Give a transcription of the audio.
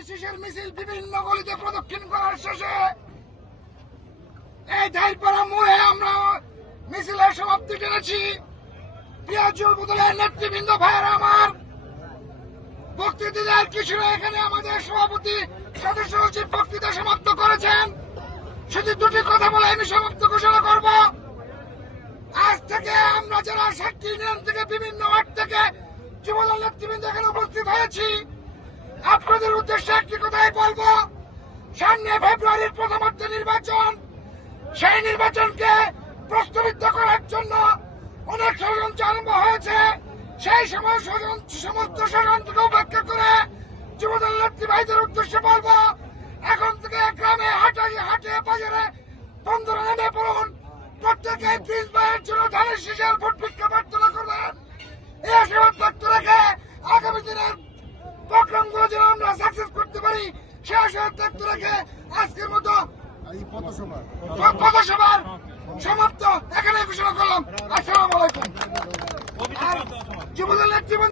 ধানের মিছিল বিভিন্ন গলিতে প্রদক্ষিণ করার শেষে এই দাইরপাড়া মোড়ে আমরা মিছিলের সমাপ্তি টেনেছি। নেতৃবৃন্দ ভাইয়েরা আমার বক্তৃতার কিছুরা এখানে আমাদের সভাপতি সদস্য সচিব বক্তৃতা সমাপ্ত করেছেন। শুধু দুটি কথা বলে আমি সমাপ্ত ঘোষণা করব। আজ থেকে আমরা যারা সাক্ষী থেকে বিভিন্ন ওয়ার্ড থেকে যুবদল নেতৃবৃন্দ এখানে উপস্থিত হয়েছি আপনাদের উদ্দেশ্যে একটি কথাই বলব। সামনে ফেব্রুয়ারির প্রথমার্ধ নির্বাচন। সেই নির্বাচনকে প্রস্তাবিত করার জন্য অনেক ষড়যন্ত্র আরম্ভ হয়েছে। সেই সময় সমস্ত ষড়যন্ত্রকে উপেক্ষা করে যুবদল নেত্রী ভাইদের উদ্দেশ্যে বলব, এখন থেকে গ্রামে, হাটে হাটে, বাজারে বন্ধুরা নেমে পড়ুন। প্রত্যেকে ত্রিশ যেন আমরা সাকসেস করতে পারি সেই আশীর্বাদ রেখে আজকের মতো পথসভার সমাপ্ত। এখানে ঘোষণা করলাম। আসসালাম আলাইকুম। যুবদল নেতৃবৃন্দ